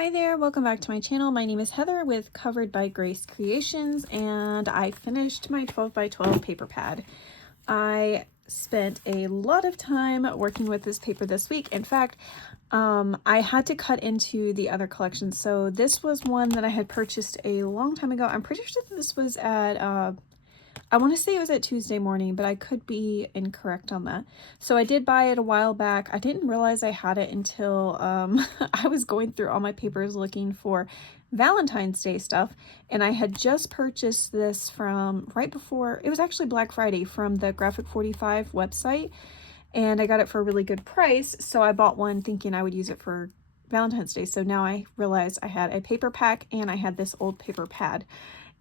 Hi there, welcome back to my channel. My name is Heather with Covered by Grace Creations, and I finished my 12 by 12 paper pad. I spent a lot of time working with this paper this week. In fact, I had to cut into the other collection. So this was one that I had purchased a long time ago. I'm pretty sure that this was at I want to say it was at Tuesday morning, but I could be incorrect on that. So I did buy it a while back. I didn't realize I had it until I was going through all my papers looking for Valentine's Day stuff. And I had just purchased this from right before, it was actually Black Friday, from the Graphic 45 website. And I got it for a really good price. So I bought one thinking I would use it for Valentine's Day. So now I realized I had a paper pack and I had this old paper pad.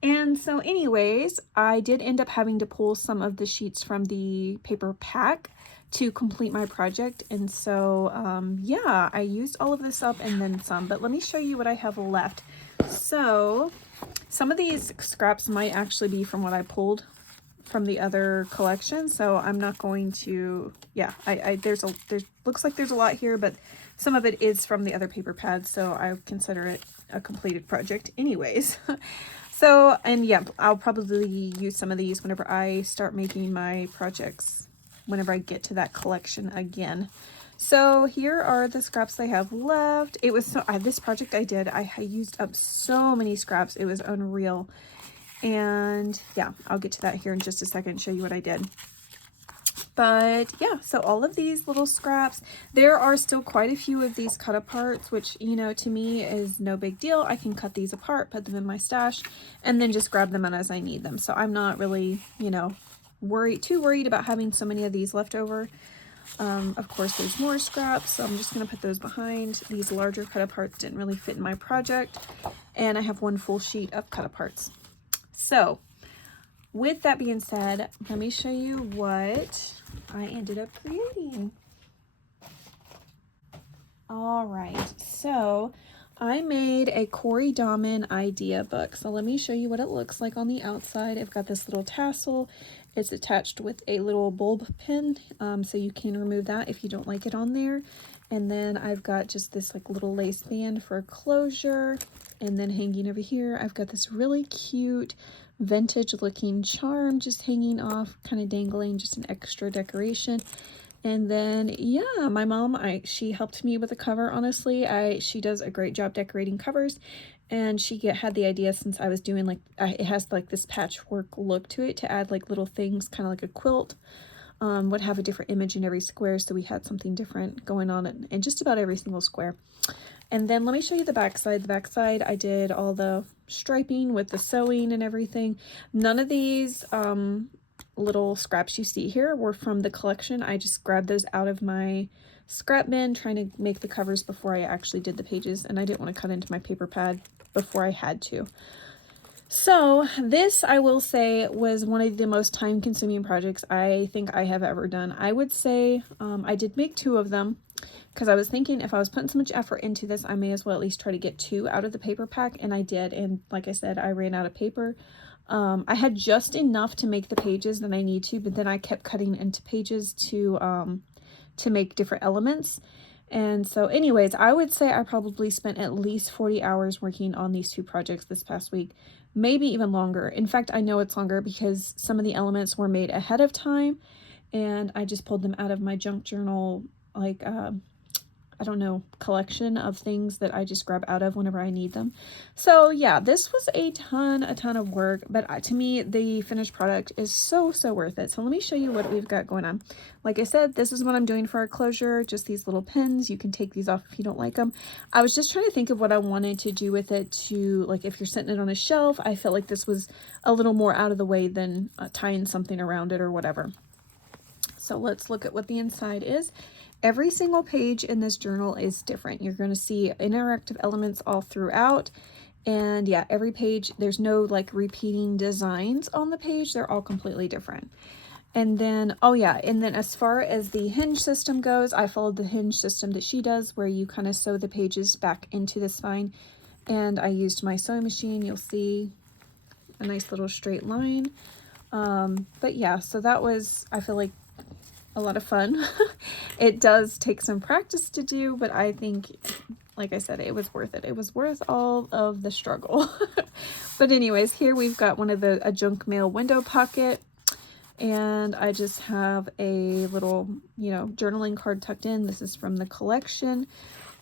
And so anyways, I did end up having to pull some of the sheets from the paper pack to complete my project. And so, yeah, I used all of this up and then some, but let me show you what I have left. So some of these scraps might actually be from what I pulled from the other collection. So I'm not going to, yeah, there's looks like there's a lot here, but some of it is from the other paper pads. So I consider it a completed project anyways. So, and yeah, I'll probably use some of these whenever I start making my projects, whenever I get to that collection again. So here are the scraps I have left. It was so, this project I did, I used up so many scraps. It was unreal. And yeah, I'll get to that here in just a second and show you what I did. But yeah, so all of these little scraps, there are still quite a few of these cut aparts, which, you know, to me is no big deal. I can cut these apart, put them in my stash, and then just grab them out as I need them. So I'm not really, you know, too worried about having so many of these left over. Of course, there's more scraps, so I'm just going to put those behind. These larger cut aparts didn't really fit in my project, and I have one full sheet of cut aparts. So with that being said, let me show you what I ended up creating. All right, so I made a Corey Dahman idea book. So let me show you what it looks like on the outside. I've got this little tassel. It's attached with a little bulb pin, so you can remove that if you don't like it on there. And then I've got just this like little lace band for closure. And then hanging over here, I've got this really cute vintage looking charm just hanging off, kind of dangling, just an extra decoration. And then yeah, my mom, she helped me with the cover. Honestly, she does a great job decorating covers, and she had the idea, since I was doing like it has like this patchwork look to it, to add like little things, kind of like a quilt. Would have a different image in every square, so we had something different going on in just about every single square. And then let me show you the back side. The back side, I did all the striping with the sewing and everything. None of these little scraps you see here were from the collection. I just grabbed those out of my scrap bin, trying to make the covers before I actually did the pages, and I didn't want to cut into my paper pad before I had to. So this, I will say, was one of the most time-consuming projects I think I have ever done. I would say I did make 2 of them, because I was thinking if I was putting so much effort into this, I may as well at least try to get 2 out of the paper pack, and I did. And like I said, I ran out of paper. I had just enough to make the pages that I need to, but then I kept cutting into pages to make different elements. And so anyways, I would say I probably spent at least 40 hours working on these 2 projects this past week, maybe even longer. In fact, I know it's longer because some of the elements were made ahead of time, and I just pulled them out of my junk journal, like I don't know, collection of things that I just grab out of whenever I need them. So yeah, this was a ton of work, but to me, the finished product is so worth it. So let me show you what we've got going on. Like I said, this is what I'm doing for our closure, just these little pins. You can take these off if you don't like them. I was just trying to think of what I wanted to do with it, to, like, if you're setting it on a shelf, I felt like this was a little more out of the way than tying something around it or whatever. So let's look at what the inside is. Every single page in this journal is different. You're going to see interactive elements all throughout. And yeah, every page, there's no like repeating designs on the page. They're all completely different. And then, oh yeah, and then as far as the hinge system goes, I followed the hinge system that she does, where you kind of sew the pages back into the spine. And I used my sewing machine. You'll see a nice little straight line. But yeah, so that was, I feel like, a lot of fun. It does take some practice to do, but I think like I said, it was worth it. It was worth all of the struggle. But anyways, here we've got one of a junk mail window pocket. And I just have a little, you know, journaling card tucked in. This is from the collection.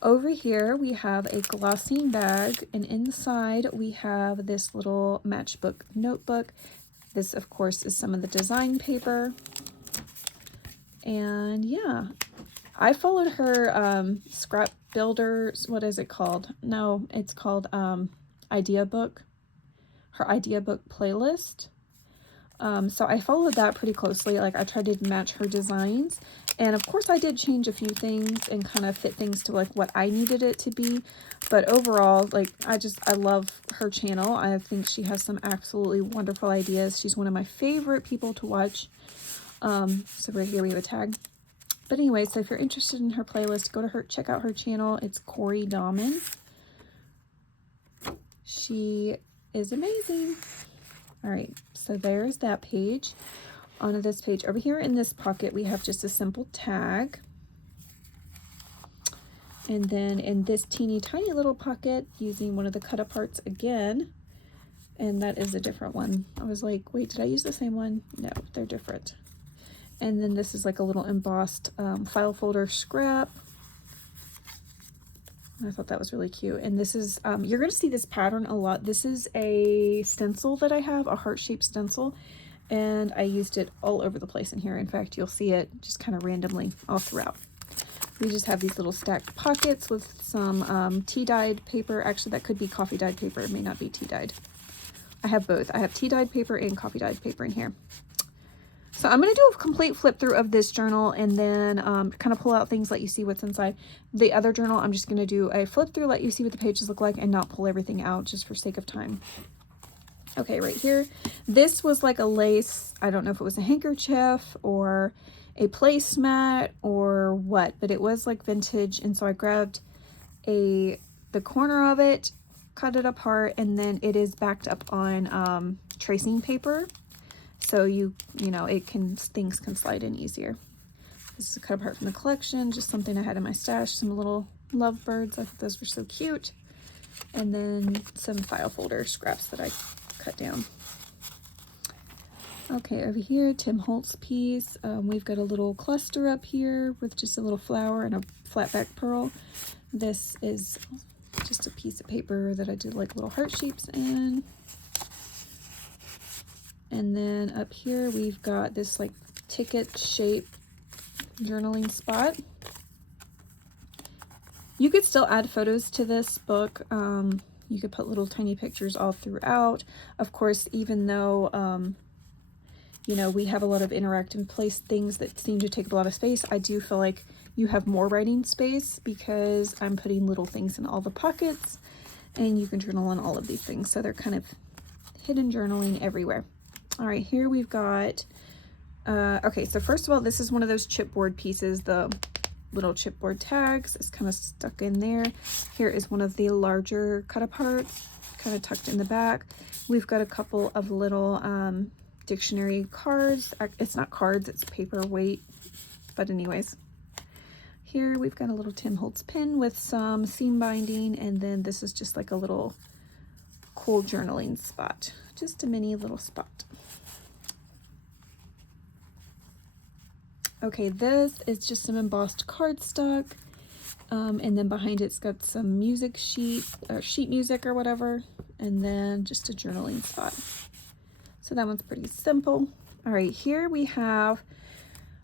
Over here, we have a glossine bag. And inside, we have this little matchbook notebook. This, of course, is some of the design paper. And yeah, I followed her scrap builders. What is it called? No, it's called idea book. Her idea book playlist. So I followed that pretty closely. Like I tried to match her designs, and of course I did change a few things and kind of fit things to like what I needed it to be. But overall, like I love her channel. I think she has some absolutely wonderful ideas. She's one of my favorite people to watch. So right here we have a tag. But anyway, so if you're interested in her playlist, go to her, check out her channel. It's Corey Dahman. She is amazing. All right, so there's that page. Onto this page. Over here in this pocket, we have just a simple tag. And then in this teeny tiny little pocket, using one of the cut aparts again, and that is a different one. I was like, wait, did I use the same one? No, they're different. And then this is like a little embossed file folder scrap. I thought that was really cute. And this is, you're going to see this pattern a lot. This is a stencil that I have, a heart-shaped stencil, and I used it all over the place in here. In fact, you'll see it just kind of randomly all throughout. We just have these little stacked pockets with some tea-dyed paper. Actually, that could be coffee-dyed paper. It may not be tea-dyed. I have both. I have tea-dyed paper and coffee-dyed paper in here. So I'm going to do a complete flip through of this journal and then kind of pull out things, let you see what's inside. The other journal, I'm just going to do a flip through, let you see what the pages look like, and not pull everything out just for sake of time. Okay, right here. This was like a lace. I don't know if it was a handkerchief or a placemat or what, but it was like vintage. And so I grabbed the corner of it, cut it apart, and then it is backed up on tracing paper. So you know, things can slide in easier. This is a cut apart from the collection, just something I had in my stash, some little lovebirds. I thought those were so cute. And then some file folder scraps that I cut down. Okay, over here, Tim Holtz piece. We've got a little cluster up here with just a little flower and a flat back pearl. This is just a piece of paper that I did like little heart shapes in. And then up here, we've got this like ticket shape journaling spot. You could still add photos to this book. You could put little tiny pictures all throughout. Of course, even though, you know, we have a lot of interactive place things that seem to take up a lot of space, I do feel like you have more writing space because I'm putting little things in all the pockets, and you can journal on all of these things. So they're kind of hidden journaling everywhere. All right, here we've got, okay, so first of all, this is one of those chipboard pieces, the little chipboard tags is kind of stuck in there. Here is one of the larger cut aparts, kind of tucked in the back. We've got a couple of little dictionary cards. It's not cards, it's paperweight, but anyways. Here we've got a little Tim Holtz pin with some seam binding, and then this is just like a little cool journaling spot, just a mini little spot. Okay, this is just some embossed cardstock, and then behind it's got some music sheet or sheet music or whatever, and then just a journaling spot. So that one's pretty simple. All right, here we have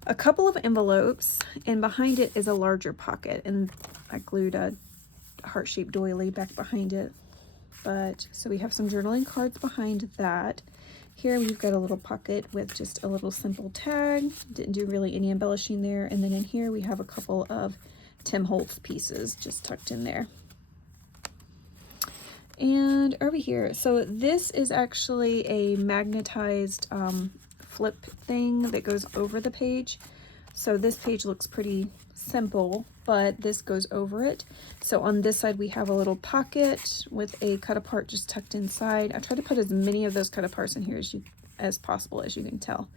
a couple of envelopes, and behind it is a larger pocket, and I glued a heart-shaped doily back behind it. But so we have some journaling cards behind that. Here we've got a little pocket with just a little simple tag. Didn't do really any embellishing there. And then in here we have a couple of Tim Holtz pieces just tucked in there. And over here, so this is actually a magnetized flip thing that goes over the page. So this page looks pretty simple, but this goes over it. So on this side we have a little pocket with a cut apart just tucked inside. I try to put as many of those cut aparts in here as possible, as you can tell.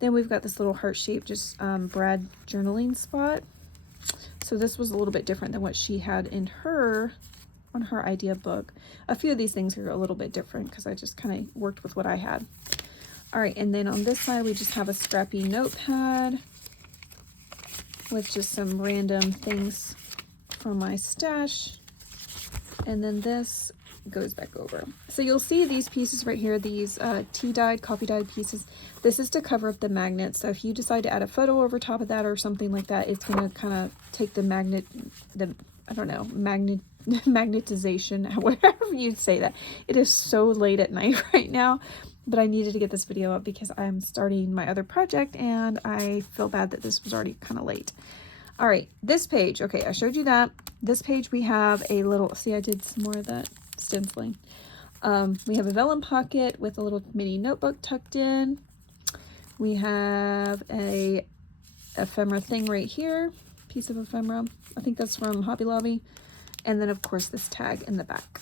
Then we've got this little heart shape, just Brad journaling spot. So So this was a little bit different than what she had in her, on her idea book. A few of these things are a little bit different because I just kind of worked with what I had. All right, and then on this side, we just have a scrappy notepad with just some random things from my stash. And then this goes back over. So you'll see these pieces right here, these tea dyed, coffee dyed pieces. This is to cover up the magnet. So if you decide to add a photo over top of that or something like that, it's going to kind of take the magnet, I don't know, magnetization, whatever you'd say that. It is so late at night right now, but I needed to get this video up because I'm starting my other project and I feel bad that this was already kind of late. All right, this page, okay, I showed you that. This page we have a little, see I did some more of that stenciling. We have a vellum pocket with a little mini notebook tucked in. We have a ephemera thing right here, piece of ephemera. I think that's from Hobby Lobby. And then of course this tag in the back.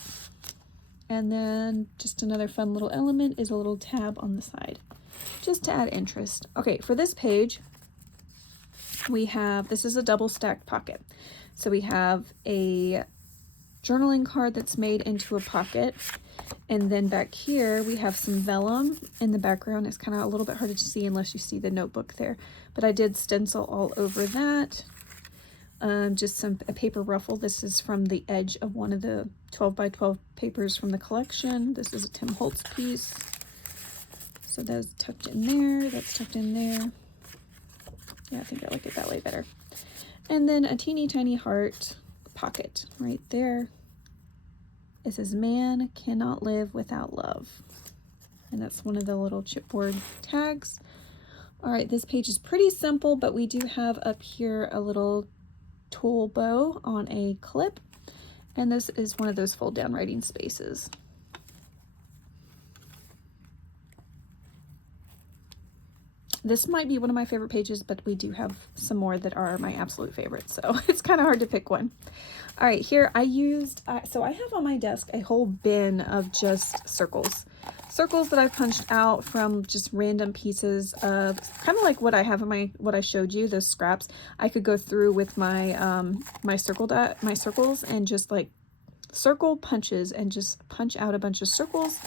And then just another fun little element is a little tab on the side, just to add interest. Okay, for this page, we have, this is a double stacked pocket. So we have a journaling card that's made into a pocket. And then back here, we have some vellum in the background. It's kind of a little bit harder to see unless you see the notebook there. But I did stencil all over that. Just a paper ruffle. This is from the edge of one of the 12 by 12 papers from the collection. This is a Tim Holtz piece. So that's tucked in there. That's tucked in there. Yeah, I think I like it that way better. And then a teeny tiny heart pocket right there. It says, "Man cannot live without love." And that's one of the little chipboard tags. All right, this page is pretty simple, but we do have up here a little tool bow on a clip. And this is one of those fold down writing spaces. This might be one of my favorite pages, but we do have some more that are my absolute favorites, so it's kind of hard to pick one. All right, here I used, so I have on my desk a whole bin of just circles. Circles that I punched out from just random pieces of, kind of like what I have in what I showed you, those scraps. I could go through with my my circles and just like circle punches and just punch out a bunch of circles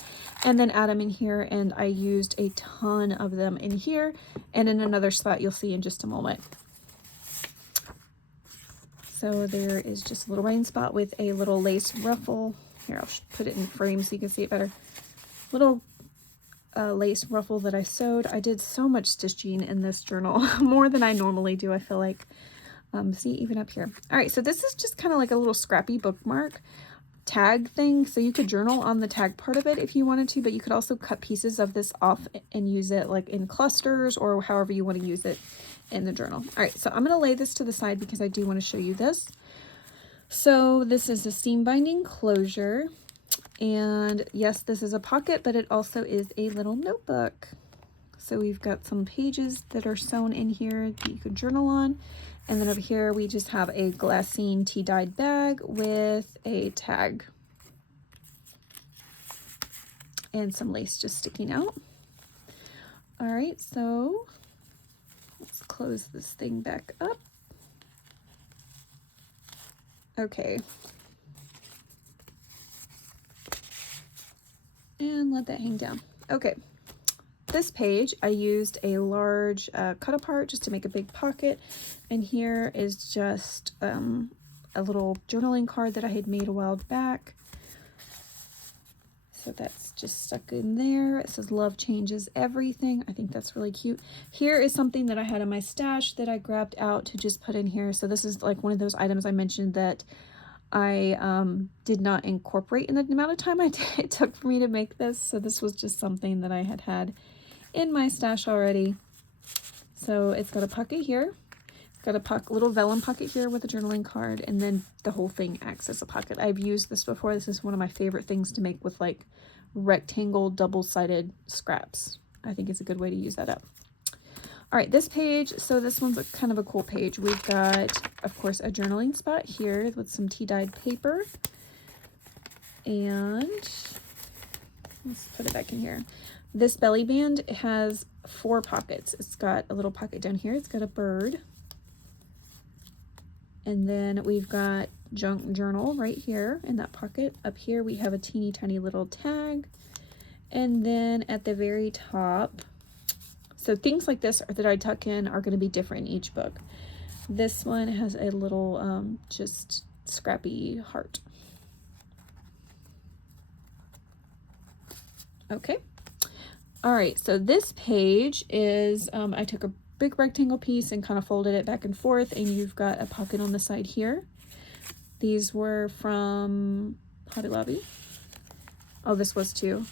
and then add them in here. And I used a ton of them in here and in another spot you'll see in just a moment. So there is just a little rain spot with a little lace ruffle. Here, I'll put it in frame so you can see it better. Little lace ruffle that I sewed. I did so much stitching in this journal, more than I normally do, I feel like. See, even up here. All right, so this is just kind of like a little scrappy bookmark tag thing. So you could journal on the tag part of it if you wanted to, but you could also cut pieces of this off and use it like in clusters or however you want to use it in the journal. All right, so I'm going to lay this to the side because I do want to show you this. So this is a seam binding closure. And yes, this is a pocket, but it also is a little notebook. So we've got some pages that are sewn in here that you could journal on. And then over here, we just have a glassine tea dyed bag with a tag and some lace just sticking out. All right, so let's close this thing back up. Okay. And let that hang down. Okay. This page, I used a large cut apart just to make a big pocket. And here is just a little journaling card that I had made a while back. So that's just stuck in there. It says "Love changes everything." I think that's really cute. Here is something that I had in my stash that I grabbed out to just put in here. So this is like one of those items I mentioned that I did not incorporate in the amount of time it took for me to make this. So this was just something that I had in my stash already. So it's got a pocket here. It's got a little vellum pocket here with a journaling card, and then the whole thing acts as a pocket. I've used this before. This is one of my favorite things to make with like rectangle double-sided scraps. I think it's a good way to use that up. All right, this page, so this one's kind of a cool page. We've got, of course, a journaling spot here with some tea-dyed paper. And let's put it back in here. This belly band has 4 pockets. It's got a little pocket down here. It's got a bird. And then we've got junk journal right here in that pocket. Up here we have a teeny tiny little tag. And then at the very top, so things like this that I tuck in are going to be different in each book. This one has a little just scrappy heart. Okay. All right, so this page is, I took a big rectangle piece and kind of folded it back and forth, and you've got a pocket on the side here. These were from Hobby Lobby. Oh, this was too.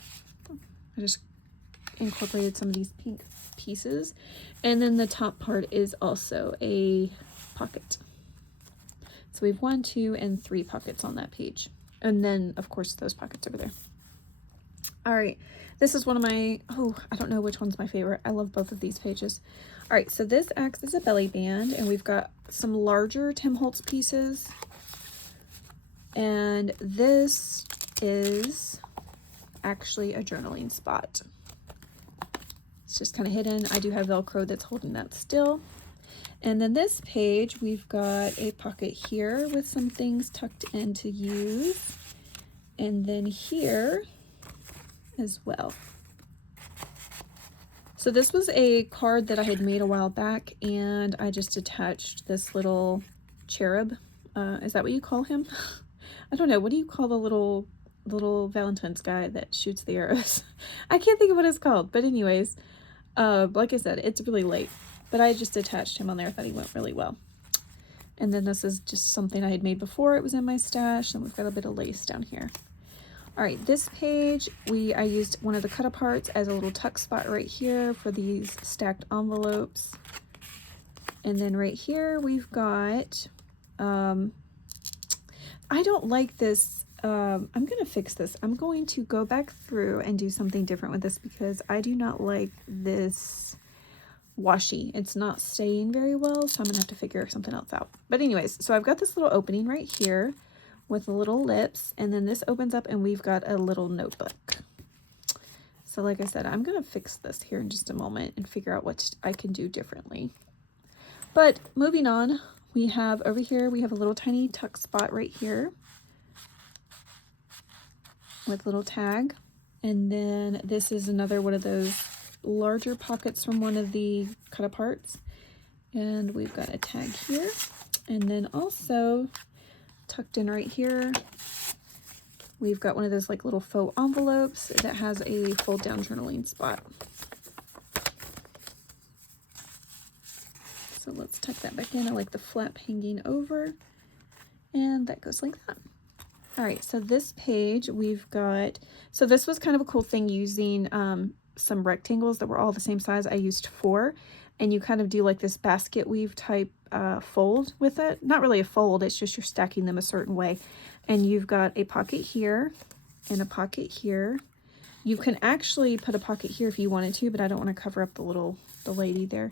I just incorporated some of these pink pieces. And then the top part is also a pocket. So we have 1, 2, and 3 pockets on that page. And then, of course, those pockets over there. All right, this is one of my, oh, I don't know which one's my favorite. I love both of these pages. All right, so this acts as a belly band, and we've got some larger Tim Holtz pieces. And this is actually a journaling spot. It's just kind of hidden. I do have Velcro that's holding that still. And then this page, we've got a pocket here with some things tucked in to use. And then here as well. So this was a card that I had made a while back, and I just attached this little cherub. Is that what you call him? I don't know. What do you call the little Valentine's guy that shoots the arrows? I can't think of what it's called. But anyways, like I said, it's really late, but I just attached him on there. I thought he went really well. And then this is just something I had made before. It was in my stash, and we've got a bit of lace down here. All right, this page, I used one of the cut aparts as a little tuck spot right here for these stacked envelopes. And then right here, we've got, I don't like this. I'm gonna fix this. I'm going to go back through and do something different with this because I do not like this washi. It's not staying very well, so I'm gonna have to figure something else out. But anyways, so I've got this little opening right here with little lips, and then this opens up and we've got a little notebook. So like I said, I'm gonna fix this here in just a moment and figure out what I can do differently. But moving on, we have over here, we have a little tiny tuck spot right here with little tag. And then this is another one of those larger pockets from one of the cut aparts. And we've got a tag here. And then also tucked in right here, we've got one of those like little faux envelopes that has a fold down journaling spot. So let's tuck that back in. I like the flap hanging over, and that goes like that. All right, so this page we've got, so this was kind of a cool thing using some rectangles that were all the same size. I used 4, and you kind of do like this basket weave type fold with it. Not really a fold, it's just you're stacking them a certain way. And you've got a pocket here and a pocket here. You can actually put a pocket here if you wanted to, but I don't want to cover up the lady there.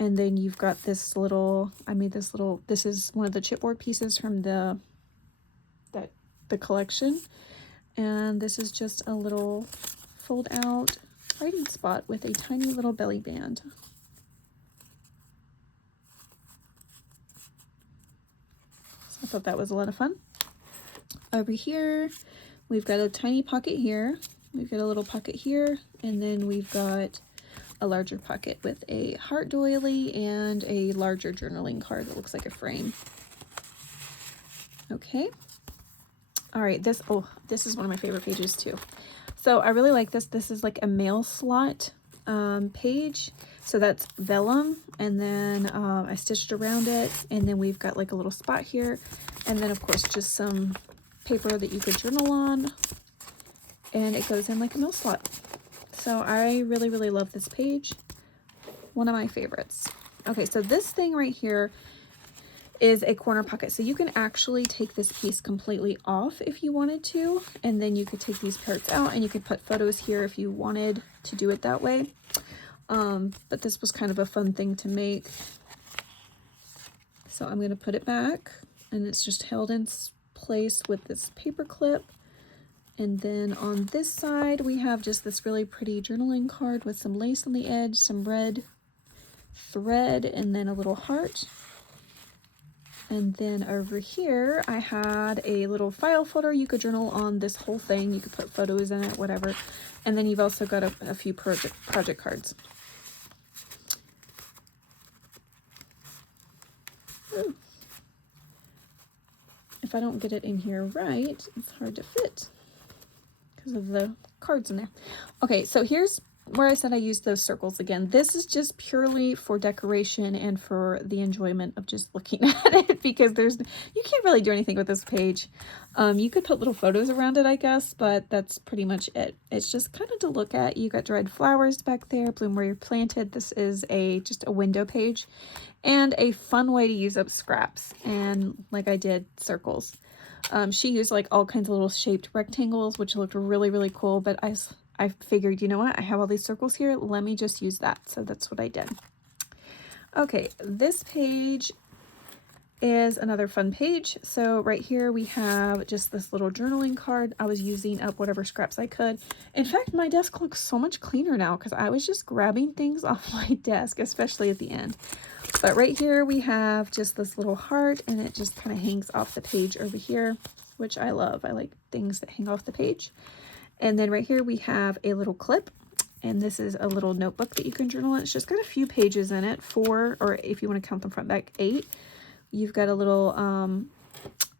And then you've got this little, I made this little, this is one of the chipboard pieces from the collection. And this is just a little fold out writing spot with a tiny little belly band. I thought that was a lot of fun. Over here, we've got a tiny pocket here. We've got a little pocket here, and then we've got a larger pocket with a heart doily and a larger journaling card that looks like a frame. Okay. All right, this is one of my favorite pages too. So I really like this. This is like a mail slot page. So that's vellum, and then I stitched around it, and then we've got like a little spot here, and then of course just some paper that you could journal on, and it goes in like a mail slot. So I really, really love this page. One of my favorites. Okay, so this thing right here is a corner pocket. So you can actually take this piece completely off if you wanted to, and then you could take these parts out and you could put photos here if you wanted to do it that way. But this was kind of a fun thing to make. So I'm going to put it back, and it's just held in place with this paper clip. And then on this side, we have just this really pretty journaling card with some lace on the edge, some red thread, and then a little heart. And then over here, I had a little file folder. You could journal on this whole thing. You could put photos in it, whatever. And then you've also got a few project cards. Ooh. If I don't get it in here right, it's hard to fit because of the cards in there. Okay, so here's where I said I used those circles again. This is just purely for decoration and for the enjoyment of just looking at it, because you can't really do anything with this page. You could put little photos around it, I guess, but that's pretty much it. It's just kind of to look at. You got dried flowers back there, bloom where you're planted. This is just a window page and a fun way to use up scraps. And like I did, circles. She used like all kinds of little shaped rectangles, which looked really, really cool, but I figured, you know what, I have all these circles here, let me just use that. So that's what I did. Okay, this page is another fun page. So right here we have just this little journaling card. I was using up whatever scraps I could. In fact, my desk looks so much cleaner now because I was just grabbing things off my desk, especially at the end. But right here we have just this little heart, and it just kind of hangs off the page over here, which I love. I like things that hang off the page. And then right here we have a little clip, and this is a little notebook that you can journal in. It's just got a few pages in it, 4, or if you want to count them front back, 8. You've got a little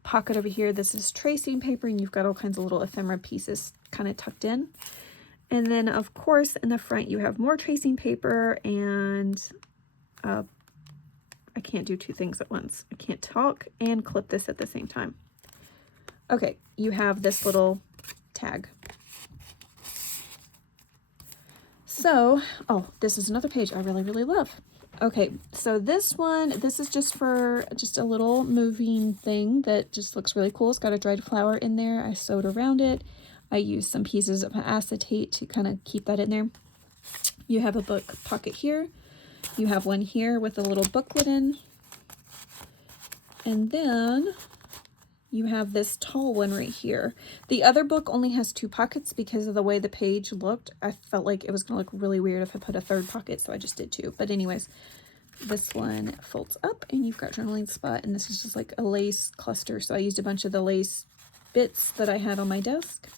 pocket over here. This is tracing paper, and you've got all kinds of little ephemera pieces kind of tucked in. And then of course in the front you have more tracing paper, and I can't do two things at once. I can't talk and clip this at the same time. Okay, you have this little tag. So, oh, this is another page I really, really love. Okay, so this is just for just a little moving thing that just looks really cool. It's got a dried flower in there. I sewed around it. I used some pieces of acetate to kind of keep that in there. You have a book pocket here. You have one here with a little booklet in. And then you have this tall one right here. The other book only has 2 pockets because of the way the page looked. I felt like it was going to look really weird if I put a 3rd pocket, so I just did 2. But anyways, this one folds up and you've got journaling spot, and this is just like a lace cluster. So I used a bunch of the lace bits that I had on my desk.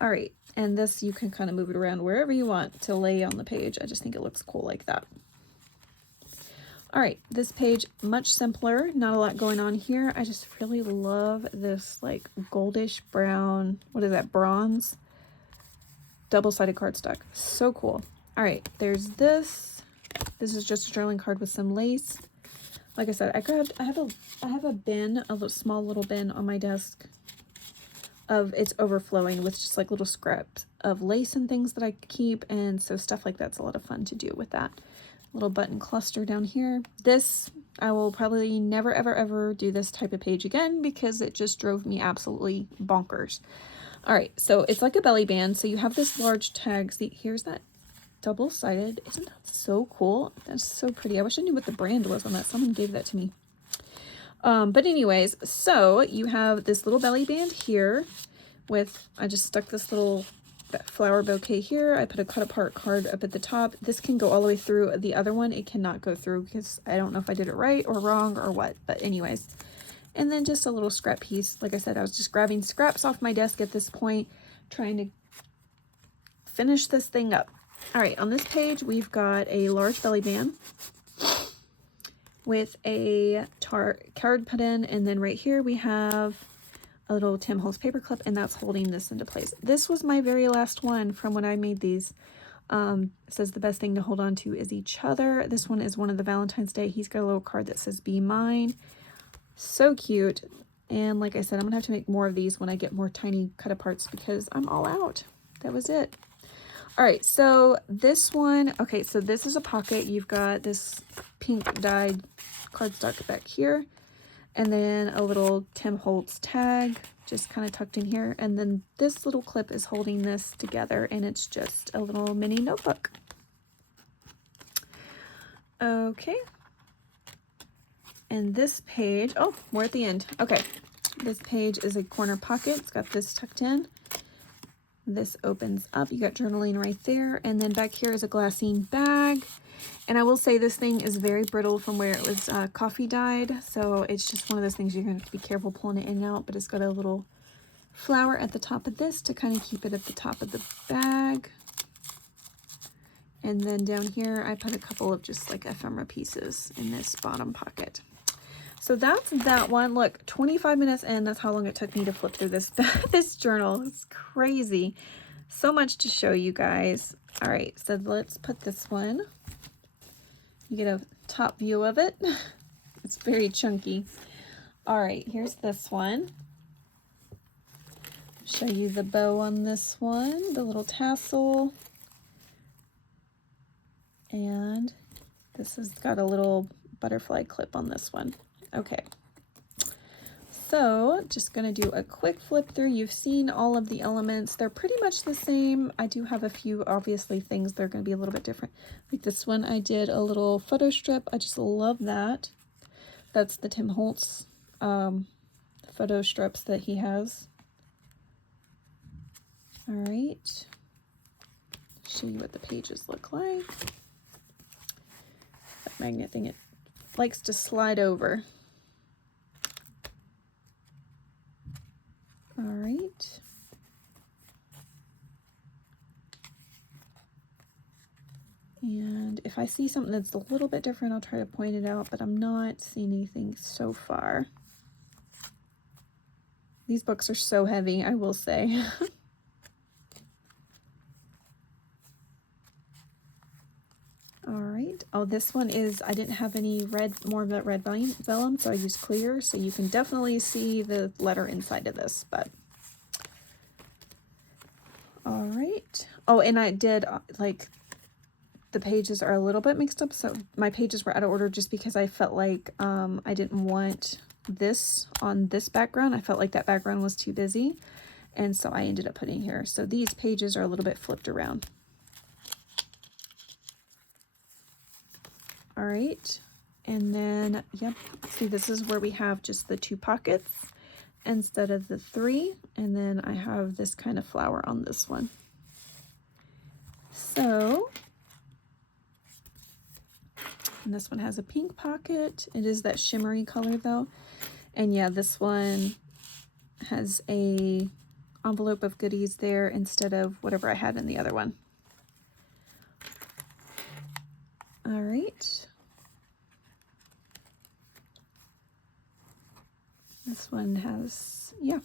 All right, and this you can kind of move it around wherever you want to lay on the page. I just think it looks cool like that. All right, this page, much simpler, not a lot going on here. I just really love this like goldish brown, what is that, bronze? Double-sided cardstock, so cool. All right, there's this. This is just a journaling card with some lace. Like I said, I have a bin, a little, small little bin on my desk it's overflowing with just like little scraps of lace and things that I keep, and so stuff like that's a lot of fun to do with that. Little button cluster down here. This, I will probably never, ever, ever do this type of page again because it just drove me absolutely bonkers. All right, so it's like a belly band. So you have this large tag. See, here's that double-sided. Isn't that so cool? That's so pretty. I wish I knew what the brand was on that. Someone gave that to me. But anyways, so you have this little belly band here with, I just stuck this little flower bouquet here. I put a cut apart card up at the top. This can go all the way through. The other one, it cannot go through because I don't know if I did it right or wrong or what, but anyways. And then just a little scrap piece. Like I said, I was just grabbing scraps off my desk at this point, trying to finish this thing up. All right, on this page, we've got a large belly band with a card put in, and then right here we have a little Tim Holtz paper clip, and that's holding this into place. This was my very last one from when I made these. It says the best thing to hold on to is each other. This one is one of the Valentine's Day. He's got a little card that says be mine. So cute. And like I said, I'm gonna have to make more of these when I get more tiny cut aparts because I'm all out. That was it. All right, so this one, okay, so this is a pocket. You've got this pink dyed cardstock back here, and then a little Tim Holtz tag just kind of tucked in here. And then this little clip is holding this together, and it's just a little mini notebook. Okay. And this page, oh, we're at the end. Okay, this page is a corner pocket. It's got this tucked in. This opens up. You got journaling right there. And then back here is a glassine bag. And I will say this thing is very brittle from where it was coffee dyed. So it's just one of those things you're going to have to be careful pulling it in and out. But it's got a little flower at the top of this to kind of keep it at the top of the bag. And then down here, I put a couple of just like ephemera pieces in this bottom pocket. So that's that one. Look, 25 minutes in, that's how long it took me to flip through this, this journal. It's crazy. So much to show you guys. All right, so let's put this one. You get a top view of it. It's very chunky. All right, here's this one. Show you the bow on this one, the little tassel. And this has got a little butterfly clip on this one. Okay, so just gonna do a quick flip through. You've seen all of the elements. They're pretty much the same. I do have a few, obviously, things that are gonna be a little bit different. Like this one, I did a little photo strip. I just love that. That's the Tim Holtz photo strips that he has. All right, show you what the pages look like. That magnet thing, it likes to slide over. All right. And if I see something that's a little bit different, I'll try to point it out, but I'm not seeing anything so far. These books are so heavy, I will say. All right. Oh, this one is, I didn't have any more of that red vellum, so I used clear, so you can definitely see the letter inside of this, but. All right. Oh, and I did, like, the pages are a little bit mixed up, so my pages were out of order just because I felt like I didn't want this on this background. I felt like that background was too busy, and so I ended up putting here. So these pages are a little bit flipped around. All right, and then, yep, see, this is where we have just the 2 pockets instead of the 3, and then I have this kind of flower on this one. So, and this one has a pink pocket. It is that shimmery color though. And yeah, this one has a envelope of goodies there instead of whatever I had in the other one. All right. This one has, yeah.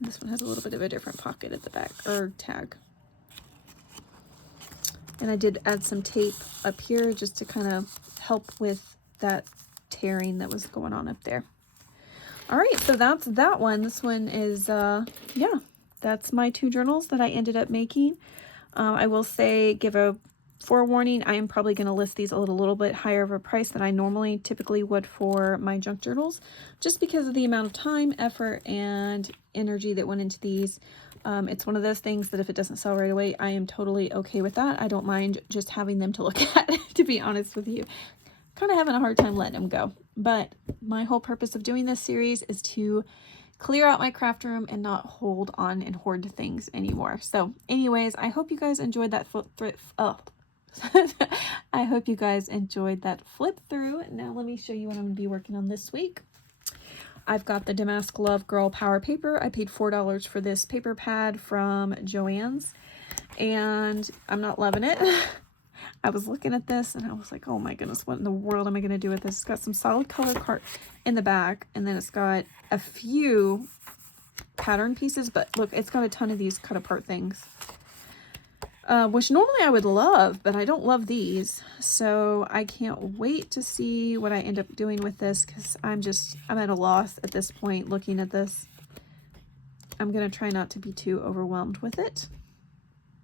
This one has a little bit of a different pocket at the back, or tag. And I did add some tape up here just to kind of help with that tearing that was going on up there. All right, so that's that one. This one is, yeah, that's my 2 journals that I ended up making. I will say, give a forewarning, I am probably going to list these a little bit higher of a price than I normally typically would for my junk journals, just because of the amount of time, effort, and energy that went into these. It's one of those things that if it doesn't sell right away, I am totally okay with that. I don't mind just having them to look at, to be honest with you. Kind of having a hard time letting them go. But my whole purpose of doing this series is to clear out my craft room and not hold on and hoard things anymore. So anyways, I hope you guys enjoyed that I hope you guys enjoyed that flip through. Now let me show you what I'm going to be working on this week. I've got the Damask Love Girl Power Paper. I paid $4 for this paper pad from Joann's, and I'm not loving it. I was looking at this and I was like, oh my goodness, what in the world am I going to do with this? It's got some solid color card in the back, and then it's got a few pattern pieces, but look, it's got a ton of these cut apart things. Which normally I would love, but I don't love these. So I can't wait to see what I end up doing with this, because I'm at a loss at this point looking at this. I'm going to try not to be too overwhelmed with it.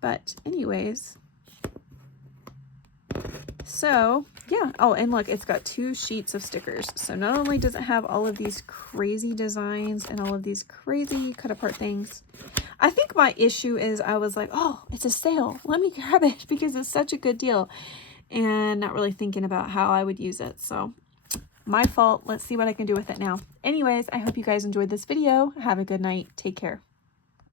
But anyways, so yeah. Oh, and look, it's got 2 sheets of stickers. So not only does it have all of these crazy designs and all of these crazy cut apart things, I think my issue is I was like, oh, it's a sale, let me grab it because it's such a good deal, and not really thinking about how I would use it. So my fault. Let's see what I can do with it now. Anyways, I hope you guys enjoyed this video. Have a good night. Take care.